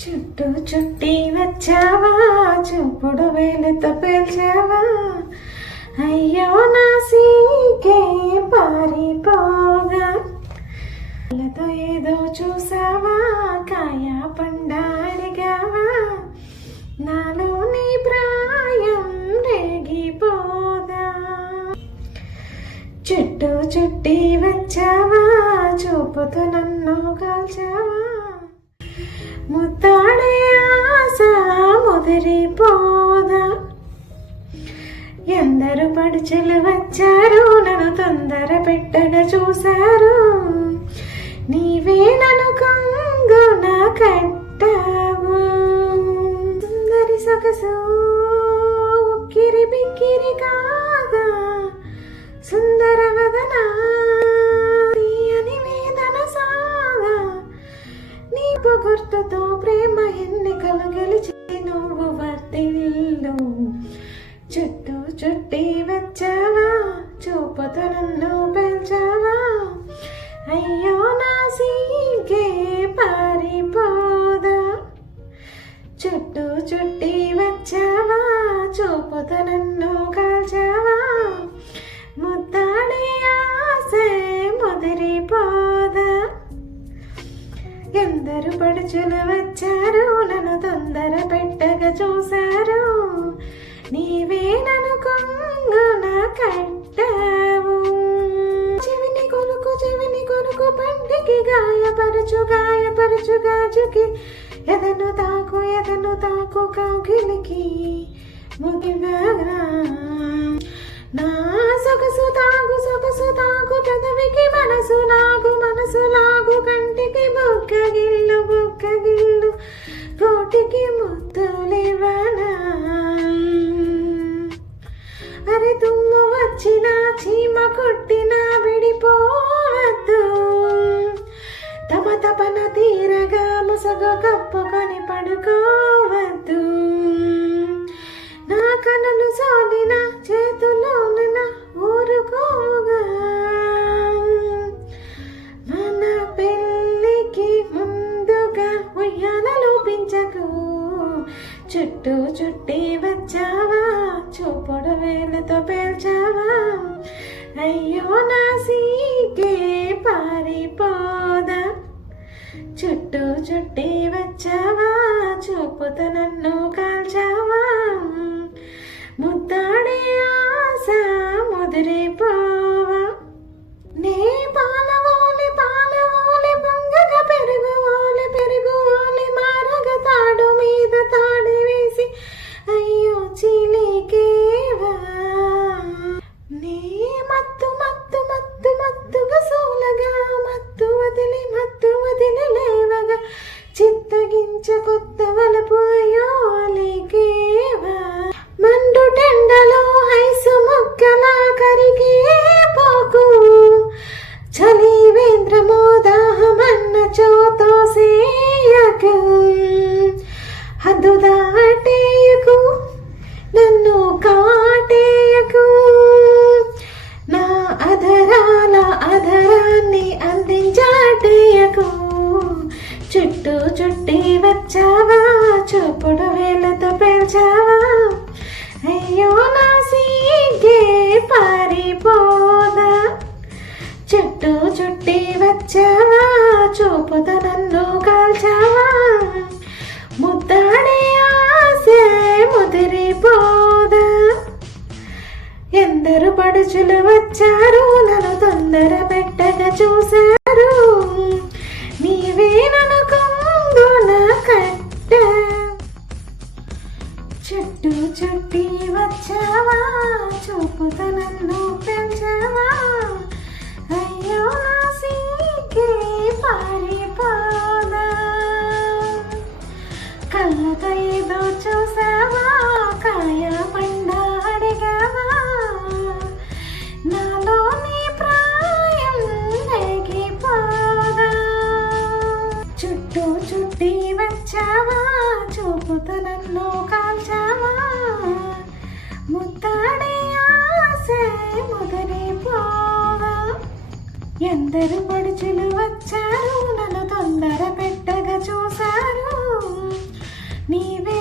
చుట్టూ చుట్టి వచ్చావా, చూపుడు వేలతో పేల్చావా, అయ్యో నా సీకే పారిపోగా, కళ్ళతో ఏదో చూసావా, కాయ పండ అడిగావా, నాలో నీ ప్రాయం రేగిపోదా. చుట్టూ చుట్టి వచ్చావా, చూపుతూ నన్ను కాల్చావా, ముద్దాడే ఆశ ముదిరిపోదా. ఎందరు పడుచులు వచ్చారు, నన్ను తొందర పెట్టగా చూశారు, నీవే నన్ను కంగున కట్టావు. సుందరి సొగసు ఉక్కిరి బిక్కిరి కాగా, సుందర వదన తీయని వేదన సాగా, నీ పొగుర్తుతో ప్రేమ ఎన్నికలు గెలిచి నువ్వు వర్తిల్లు. చుట్టూ చుట్టి వచ్చావా, చూపుతూ నన్ను పెంచావా, అయ్యో నా సీకే పారిపోదా. చుట్టూ చుట్టి వచ్చావా, చూపుతూ నన్ను కాల్చావా, ముద్దాడే ఆశే ముదిరిపోదా. ఎందరు పడుచులు వచ్చారు, నన్ను తొందర పెట్టగా చూశారు, నీవే నన్ను కొంగున కట్టావు. చెవిని కొనుకు పండికి గాయపరచు గాజుకి, ఎదను తాకు కౌగిలికి ముగిగా. నా సొగసు తాగు పెదవికి, మనసు లాగు కంటికి, బుగ్గగిల్లు కోటికి ముద్దులివనా. అరే తుమ్ము వచ్చినా చీమ కొట్టినా విడిపోవద్దు, తపన తీరగా ముసుగు కప్పుకొని పడుకోవద్దు. నా కనులు సోలిన చేతుల్లోన ఊరుకోగా, మన పెళ్ళికి ముందుగా ఉయ్యాలలు పించకు. చుట్టూ చుట్టి వచ్చావా, చూపుడు వేలతో పేల్చావా, అయ్యో నా సీకే పారిపోదా. చుట్టూ చుట్టి వచ్చావా, చూపుతూ నన్ను కాల్చావా, ముద్దాడే ఆశ ముదిరిపోవా. నే పాలవోలే పొంగగా, పెరుగు మారగా, తాడు మీద తాడి వేసి అయ్యో చీలికేవా. నే మత్తుగా సోలగా, మత్తు వదిలి లేవగా, చిత్తగించ కొత్త వలపు అయ్యో లేకేవా. మండు టెండలో ఐసు మొక్కలా కరిగే పోకు, చలి వేంద్రమో దాహమన్న చోతో సేయకు. హద్దు దాటేయకు, నన్ను కాటేయకు, నా అధరాన్ని అందించాటేయకు. చుట్టూ చుట్టి వచ్చావా, చూపుడు వేలతో పేల్చావా, అయ్యో నా సీకే పారిపోదా. చుట్టూ చుట్టి వచ్చావా, చూపుతూ నన్ను కాల్చావా, ముద్దాడే ఆశే ముదిరిపోదా. ఎందరు పడుచులు వచ్చారు, నన్ను తొందర పెట్టగా చూశారు, నీవే నన్ను కొంగున కట్టా. చుట్టూ చుట్టి వచ్చావా, చూపుతూ నన్ను పెంచావా, అయ్యో నా సీకే పారిపోదా. కళ్ళతో ఏదో చూసావా, కాయ పండ అడిగావా, నాలో నీ ప్రాయం రేగిపోదా. చుట్టూ చుట్టి వచ్చావా, చూపుతూ నన్ను కాల్చావా, ముద్దాడే ఆశే ముదిరిపోదా. ఎందరు పడుచులు వచ్చారు, నన్ను తొందర పెట్టగా చూశారు, నీవే